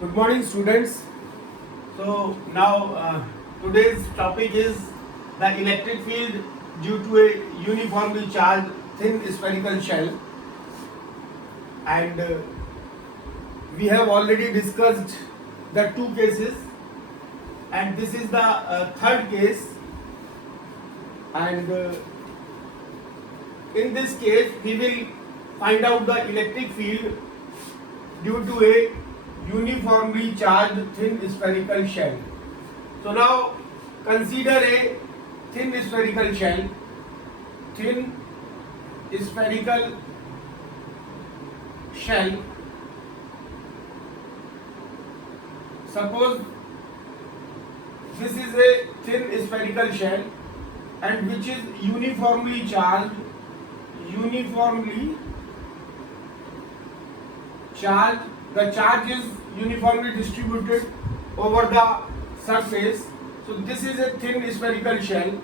Good morning, students. So now today's topic is the electric field due to a uniformly charged thin spherical shell, and we have already discussed the two cases, and this is the third case. And in this case, we will find out the electric field due to a uniformly charged thin spherical shell. So now consider a thin spherical shell. Thin spherical shell. Suppose this is a thin spherical shell and which is uniformly charged. The charge is uniformly distributed over the surface. So this is a thin spherical shell.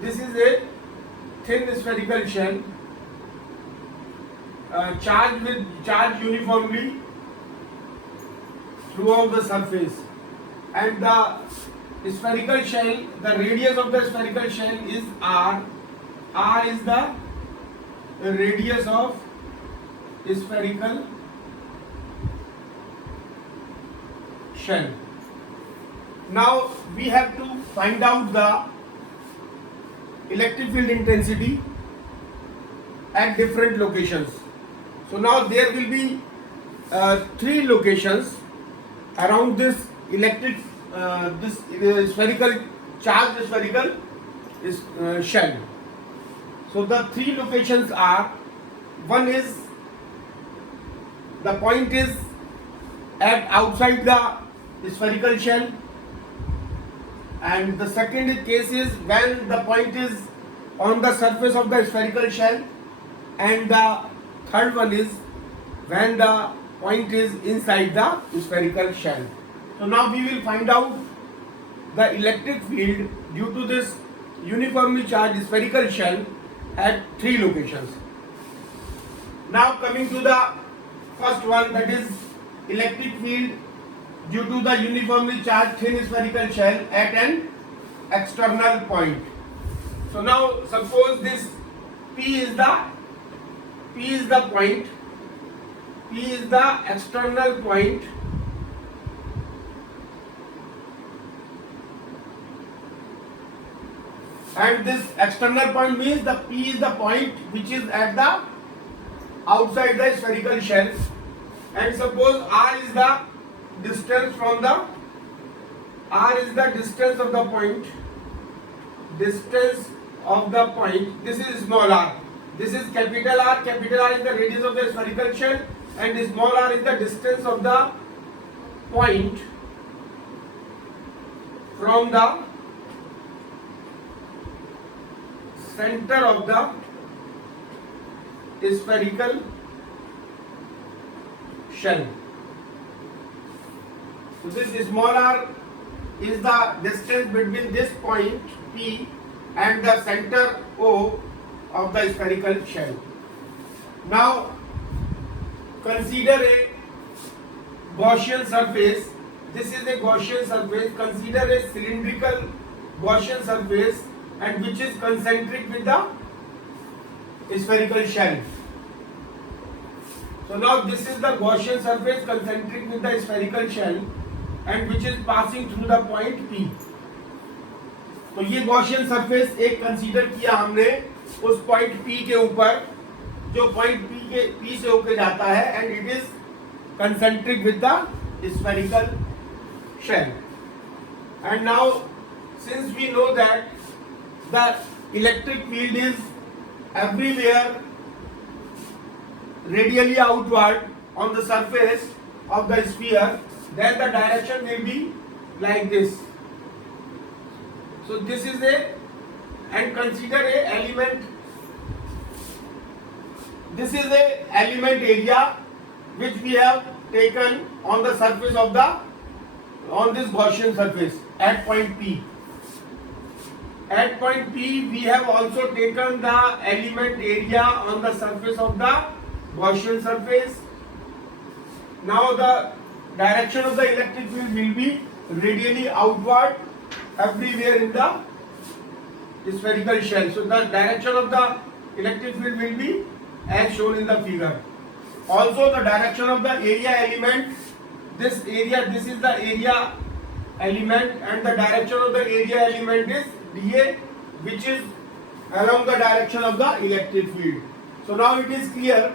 This is a thin spherical shell charged uniformly throughout the surface, and the spherical shell, the radius of the spherical shell is r. R is the radius of spherical shell. Now we have to find out the electric field intensity at different locations. So now there will be three locations around this electric spherical charged spherical shell. So the three locations are, one is the point is at outside the spherical shell, and the second case is when the point is on the surface of the spherical shell, and the third one is when the point is inside the spherical shell. So now we will find out the electric field due to this uniformly charged spherical shell at three locations. Now coming to the first one, that is electric field due to the uniformly charged thin spherical shell at an external point. So now suppose this P is the point, P is the external point, and this external point means the P is the point which is at the outside the spherical shell, and suppose R is the distance of the point, this is small r, this is capital R is the radius of the spherical shell, and small r is the distance of the point from the center of the spherical shell. So this small r is the distance between this point P and the center O of the spherical shell. Now consider a Gaussian surface. This is a Gaussian surface. Consider a cylindrical Gaussian surface, and which is concentric with the spherical shell. So now this is the Gaussian surface concentric with the spherical shell, and which is passing through the point P. तो ये Gaussian surface एक consider किया हमने उस point P के ऊपर, जो point P से होके जाता है, and it is concentric with the spherical shell. And now since we know that the electric field is everywhere radially outward on the surface of the sphere, then the direction will be like this. So this is and consider a element. This is a element area which we have taken on the surface of on this Gaussian surface at point P. At point P, we have also taken the element area on the surface of the Gaussian surface. Now the direction of the electric field will be radially outward everywhere in the spherical shell. So the direction of the electric field will be as shown in the figure. Also the direction of the area element, this is the area element, and the direction of the area element is dA, which is along the direction of the electric field. So now it is clear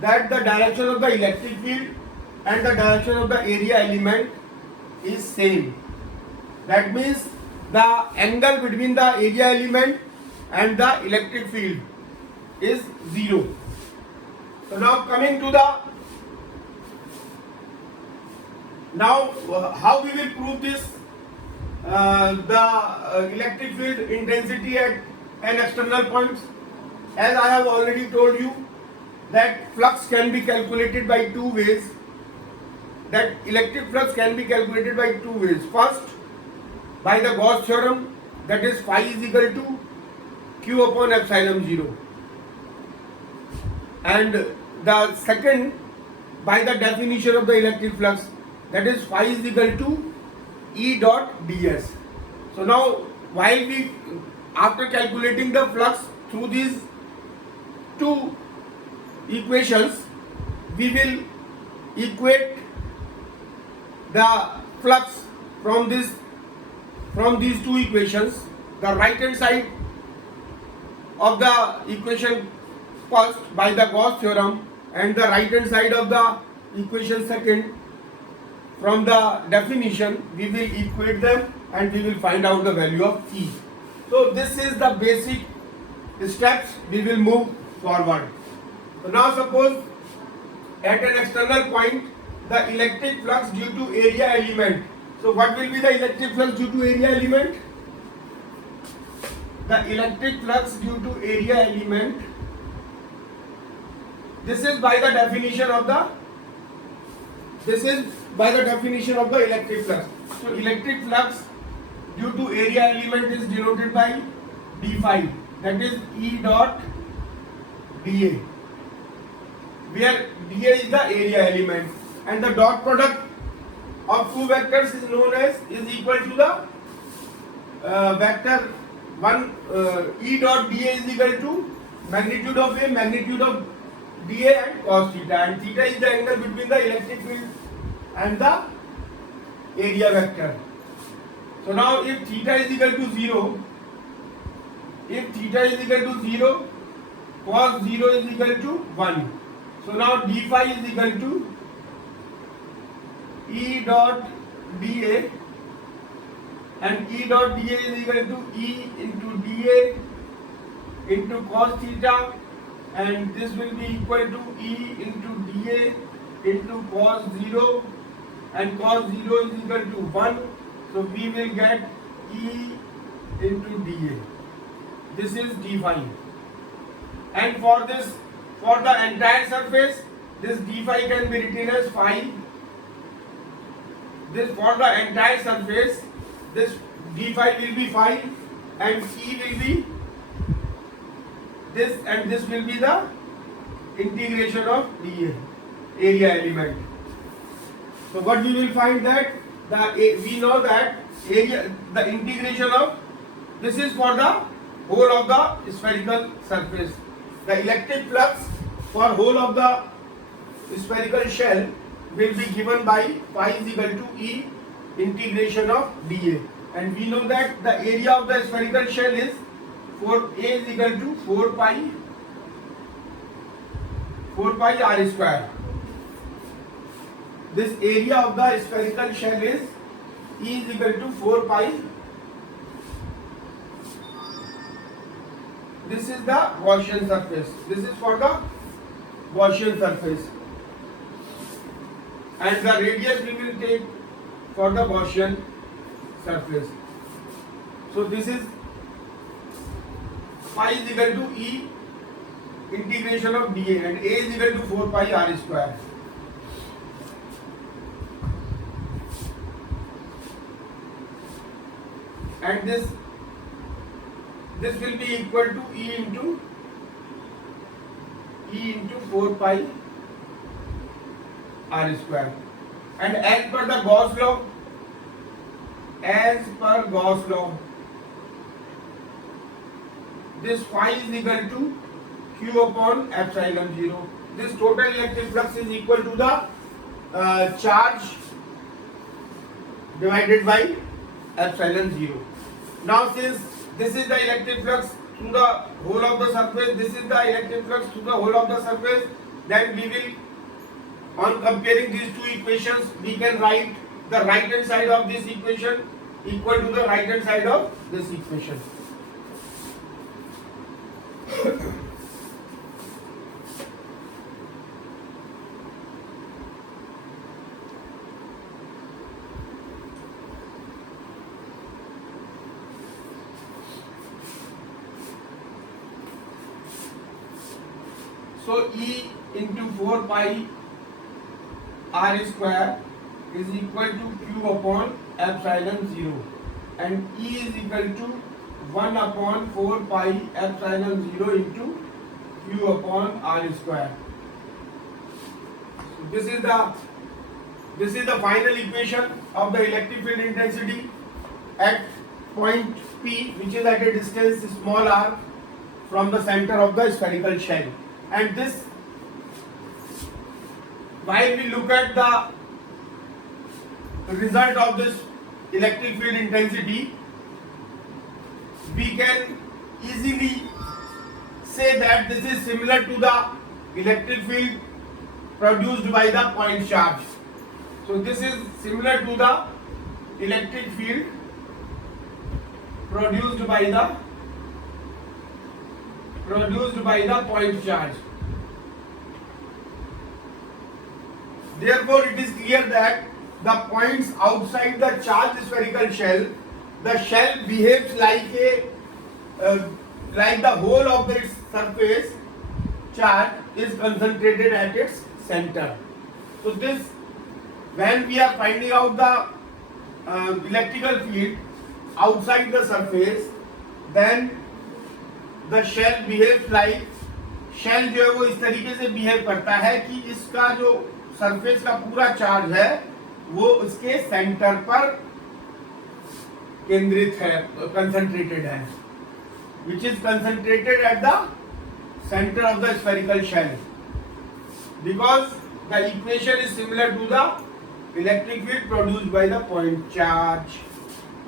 that the direction of the electric field and the direction of the area element is same. That means the angle between the area element and the electric field is 0. So now coming to the how we will prove this the electric field intensity at an external point. As I have already told you that flux can be calculated by two ways. That electric flux can be calculated by two ways. First, by the Gauss theorem, that is phi is equal to q upon epsilon 0. And the second, by the definition of the electric flux, that is phi is equal to E dot ds. So now, while we, after calculating the flux through these two equations, we will equate the flux from these two equations. The right hand side of the equation first by the Gauss theorem, and the right hand side of the equation second from the definition. We will equate them and we will find out the value of E. So this is the basic steps we will move forward. So now suppose at an external point the electric flux due to area element. So what will be the electric flux due to area element? The electric flux due to area element, this is by the definition of the electric flux. So electric flux due to area element is denoted by d phi, that is E dot dA, where dA is the area element, and the dot product of two vectors is known as, is equal to the vector 1 E dot dA is equal to magnitude of A, magnitude of dA, and cos theta, and theta is the angle between the electric field and the area vector. So now if theta is equal to 0, cos 0 is equal to 1. So now d phi is equal to E dot dA, and E dot dA is equal to E into dA into cos theta, and this will be equal to E into dA into cos 0, and cos 0 is equal to 1. So we will get E into dA. This is d phi. And for the entire surface, this d phi can be written as phi. This for the entire surface, this d phi will be phi, and E will be this, and this will be the integration of dA, area element. So what we will find that we know that area, the integration of, this is for the whole of the spherical surface. The electric flux for whole of the spherical shell will be given by phi is equal to E integration of dA, and we know that the area of the spherical shell is A is equal to 4 pi r square. This area of the spherical shell is E is equal to 4 pi. This is the Gaussian surface. This is for the Gaussian surface, and the radius we will take for the Gaussian surface. So this is phi is equal to E integration of dA, and A is equal to 4 pi r square. And this will be equal to E into 4 pi r square. And as per Gauss law, this phi is equal to q upon epsilon 0. This total electric flux is equal to the charge divided by epsilon 0. Now since this is the electric flux through the whole of the surface, this is the electric flux through the whole of the surface, then we will, on comparing these two equations, we can write the right hand side of this equation equal to the right hand side of this equation. So E into 4 pi r square is equal to q upon epsilon 0, and E is equal to 1 upon 4 pi epsilon 0 into q upon r square. So this is the final equation of the electric field intensity at point P, which is at a distance small r from the center of the spherical shell. And this, while we look at the result of this electric field intensity, we can easily say that this is similar to the electric field produced by the point charge. So this is similar to the electric field produced by the point charge. Therefore, it is clear that the points outside the charged spherical shell, the shell behaves like the whole of its surface charge is concentrated at its center. So this, when we are finding out the electrical field outside the surface, then the shell behaves like, shell जो है वो इस तरीके से behave करता है कि इसका जो सरफेस का पूरा चार्ज है वो उसके सेंटर पर केंद्रित है, कंसंट्रेटेड है, which is concentrated at the center of the spherical shell, because the equation is similar to the electric field produced by the point charge.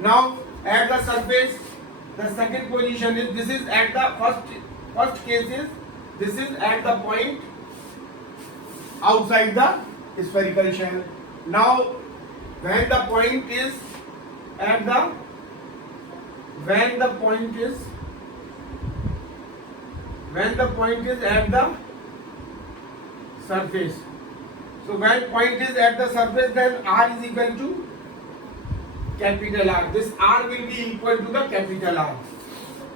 Now at the surface, the second position is, this is at the first case is, this is at the point outside the spherical shell. Now when the point is at the surface, so when point is at the surface, then R is equal to capital R. This R will be equal to the capital R.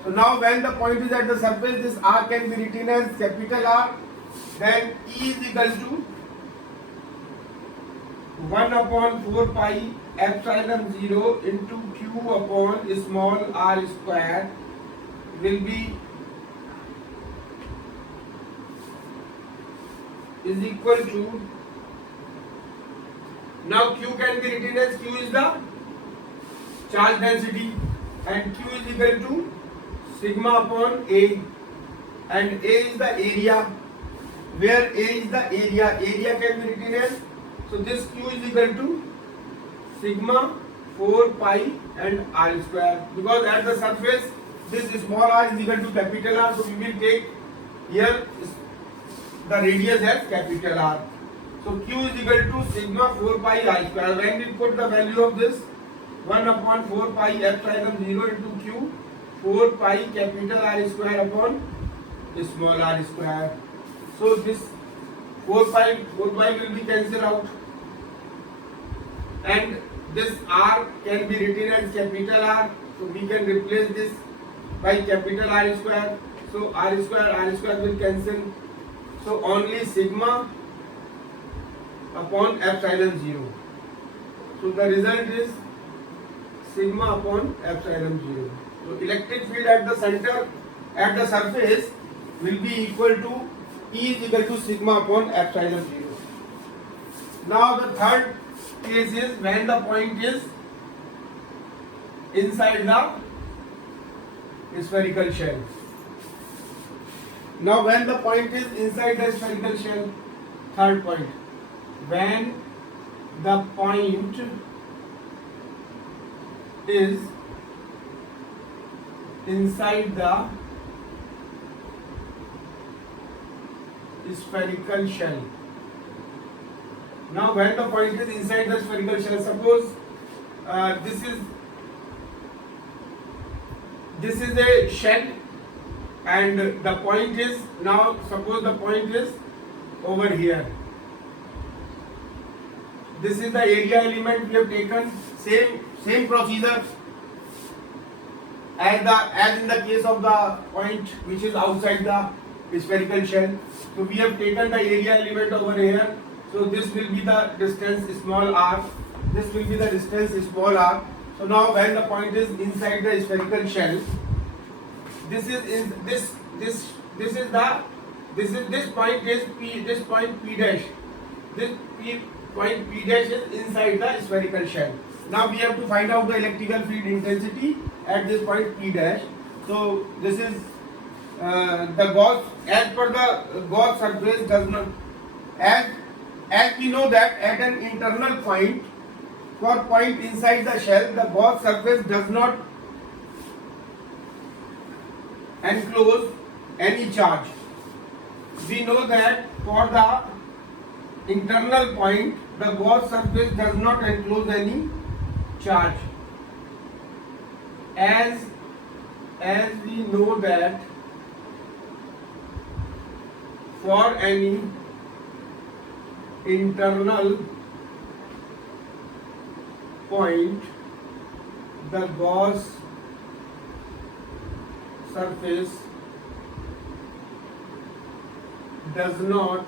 So now when the point is at the surface, this R can be written as capital R. Then E is equal to 1 upon 4 pi epsilon 0 into Q upon small r square will be is equal to, now Q can be written as, Q is the charge density and Q is equal to sigma upon A, and A is the area, where A is the area can be written as, so this Q is equal to sigma 4 pi and r square, because at the surface this small r is equal to capital R, so we will take here the radius as capital R. So Q is equal to sigma 4 pi r square. When we put the value of this 1 upon 4 pi epsilon 0 into Q, 4 pi capital R square upon small r square. So this 4 pi will be cancelled out, and this R can be written as capital R, so we can replace this by capital R square. So R square will cancel, so only sigma upon epsilon 0. So the result is sigma upon epsilon 0. So electric field at the center, at the surface, will be equal to E is equal to sigma upon epsilon 0. Now the third case is when the point is inside the spherical shell. Now when the point is inside the spherical shell, third point, when the point is inside the spherical shell. Now when the point is inside the spherical shell, suppose this is a shell and the point is, now suppose the point is over here. This is the area element we have taken, same procedure as in the case of the point which is outside the spherical shell. So we have taken the area element over here. So this will be the distance small r. This will be the distance small r. So now when the point is inside the spherical shell, this point is P, this point P dash. This point P dash is inside the spherical shell. Now we have to find out the electrical field intensity at this point P dash. So this is the Gauss, as per the Gauss surface does not, as we know that at an internal point, for point inside the shell, the Gauss surface does not enclose any charge. We know that for the internal point, the Gauss surface does not enclose any charge. As we know that for any internal point, the Gauss surface does not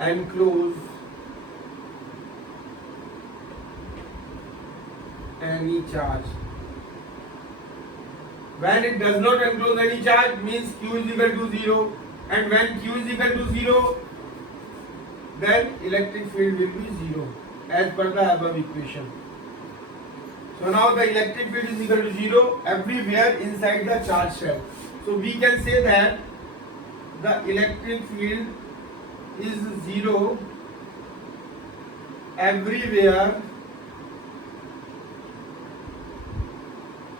enclose any charge. When it does not enclose any charge means Q is equal to 0, and when Q is equal to 0, then electric field will be 0 as per the above equation. So now the electric field is equal to 0 everywhere inside the charge shell. So we can say that the electric field is 0 everywhere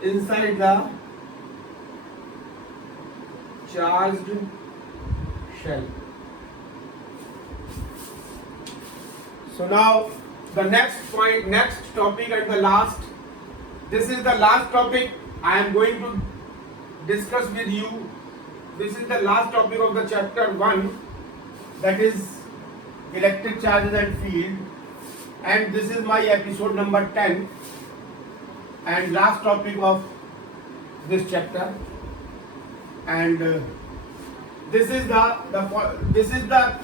inside the charged shell. So now the next topic and the last, this is the last topic I am going to discuss with you. This is the last topic of the chapter 1, that is electric charges and field, and this is my episode number 10 and last topic of this chapter. And this is the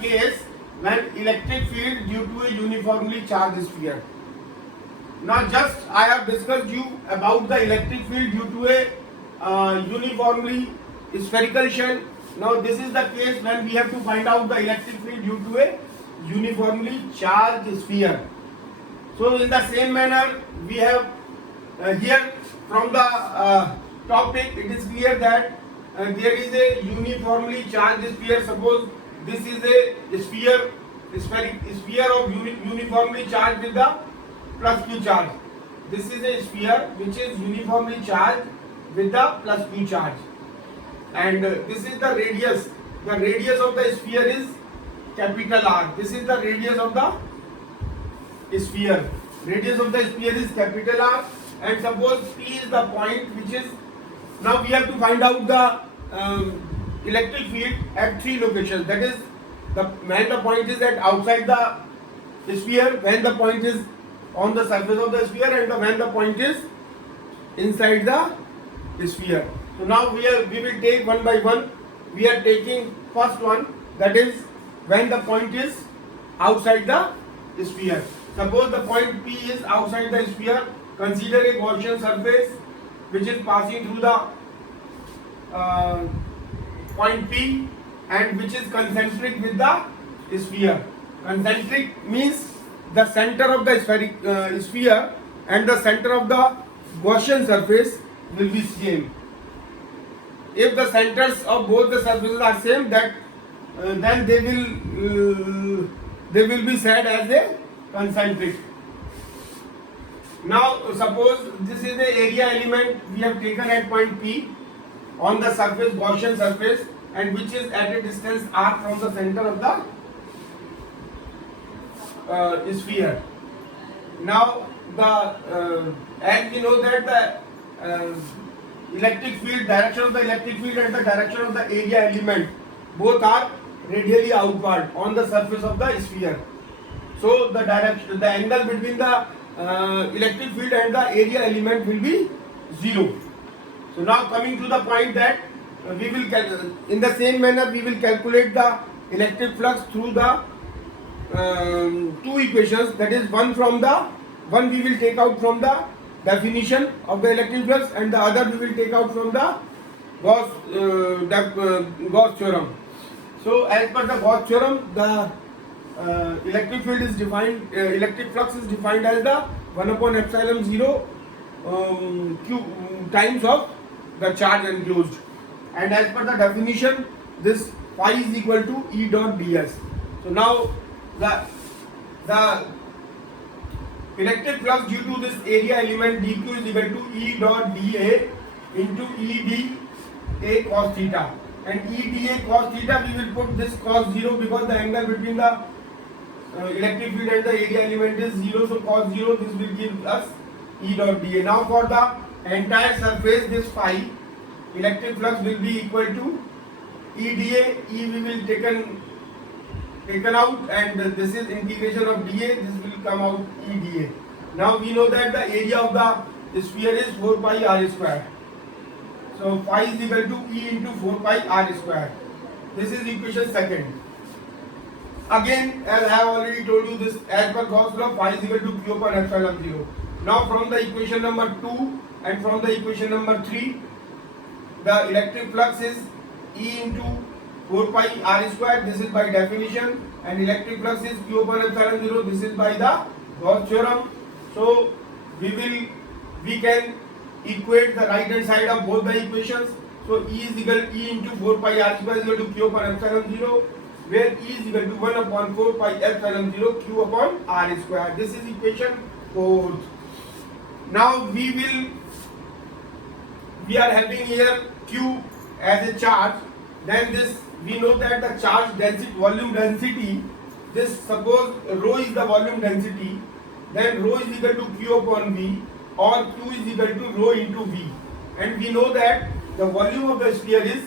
case when electric field due to a uniformly charged sphere. Now just I have discussed you about the electric field due to a uniformly spherical shell. Now this is the case when we have to find out the electric field due to a uniformly charged sphere. So in the same manner we have here from the topic it is clear that there is a uniformly charged sphere. Suppose this is a sphere of uniformly charged with the plus Q charge. This is a sphere which is uniformly charged with the plus Q charge, and this is the radius. The radius of the sphere is capital R. This is the radius of the sphere. Radius of the sphere is capital R, and suppose P is the point which is, now we have to find out the electric field at 3 locations. That is, when the point is at outside the sphere, when the point is on the surface of the sphere, and when the point is inside the sphere. So now we will take one by one. We are taking first one, that is when the point is outside the sphere. Suppose the point P is outside the sphere. Consider a Gaussian surface which is passing through the point P and which is concentric with the sphere. Concentric means the center of the sphere and the center of the Gaussian surface will be same. If the centers of both the surfaces are same, that then they will be said as a concentric. Now suppose this is the area element we have taken at point P on the surface, Gaussian surface, and which is at a distance r from the center of the sphere. Now as we know that the electric field, direction of the electric field and the direction of the area element both are radially outward on the surface of the sphere. So the angle between the electric field and the area element will be 0. So now coming to the point that we will in the same manner we will calculate the electric flux through the two equations, that is one we will take out from the definition of the electric flux and the other we will take out from the Gauss theorem. So as per the Gauss theorem, the electric field is defined, electric flux is defined as the 1 upon epsilon 0 q times of the charge enclosed, and as per the definition this phi is equal to E dot ds. So now the electric flux due to this area element dq is equal to E dot dA into E dA cos theta, and E dA cos theta we will put this cos 0 because the angle between the electric field and the area element is 0, so cos 0 this will give us E dot dA. Now for the entire surface this phi electric flux will be equal to E dA, E we will taken out, and this is integration of dA, this will come out E dA. Now we know that the area of the sphere is 4 pi r square. So phi is equal to E into 4 pi r square. This is equation second. Again, as I have already told you, this as per Gauss law, phi is equal to q upon epsilon 0. Now from the equation number 2 and from the equation number 3, the electric flux is E into 4 pi r square, this is by definition, and electric flux is q upon epsilon 0, this is by the Gauss theorem. So we can equate the right hand side of both the equations. So E is equal to E into 4 pi r square is equal to q upon epsilon 0, where E is equal to 1 upon 4 pi epsilon 0 q upon r square. This is equation 4. Now we are having here q as a charge. Then this we know that the charge density, volume density, this suppose rho is the volume density, then rho is equal to q upon v, or q is equal to rho into v, and we know that the volume of the sphere is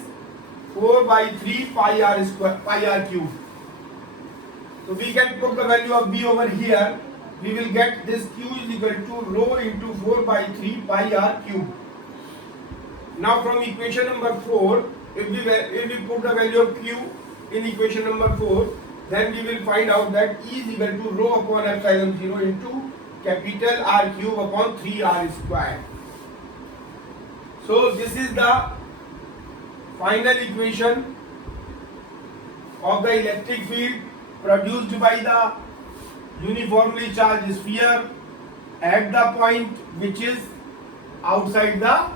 4 by 3 pi r square, pi r cube. So we can put the value of v over here. We will get this q is equal to rho into 4 by 3 pi r cube. Now from equation number 4, if we put the value of q in equation number 4, then we will find out that E is equal to rho upon epsilon 0 into capital R cube upon 3r square. So this is the final equation of the electric field produced by the uniformly charged sphere at the point which is outside the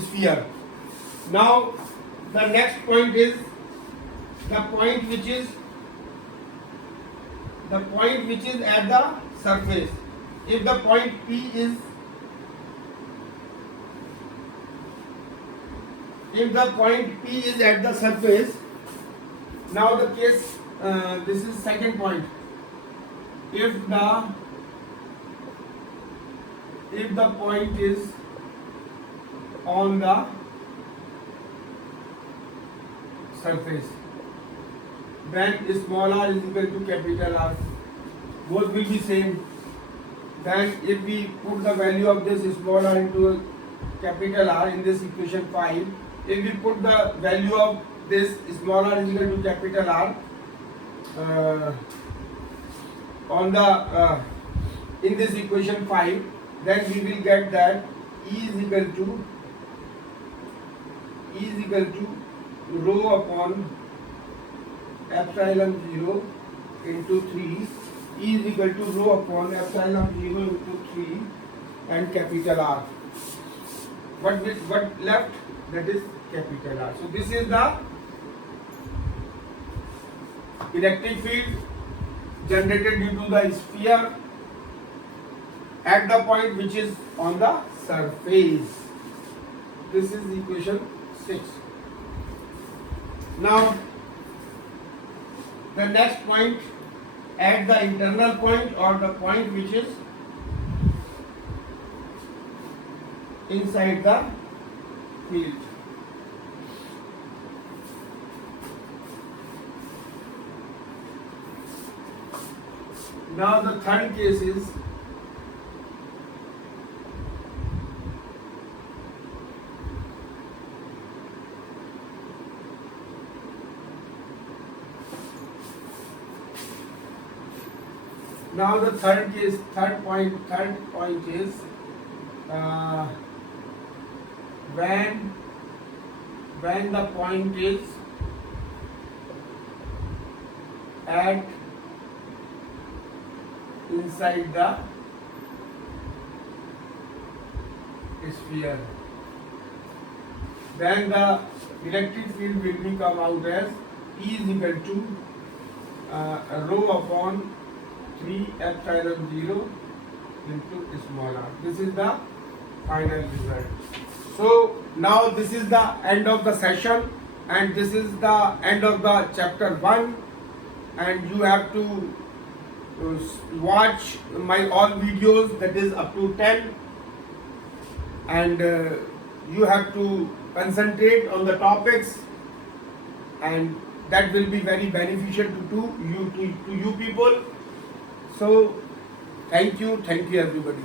sphere. Now the next point is the point which is at the surface. If the point P is at the surface, now the case this is second point. If the point is on the surface, then small r is equal to capital R. Both will be same. Then if we put the value of this small r into capital R in this equation 5, if we put the value of this small r is equal to capital R on the in this equation 5, then we will get that E is equal to rho upon epsilon 0 into 3 E is equal to rho upon epsilon 0 into 3 and capital R. What left? That is capital R. So this is the electric field generated due to the sphere at the point which is on the surface. This is equation 6. Now the next point at the internal point or the point which is inside the field. Now the third case is third point is when the point is at inside the sphere, then the electric field will be come out as E is equal to rho upon 3 epsilon 0 into small r. This is the final result. So now this is the end of the session and this is the end of the chapter 1, and you have to watch my all videos, that is up to 10, and you have to concentrate on the topics, and that will be very beneficial to you people. So thank you everybody.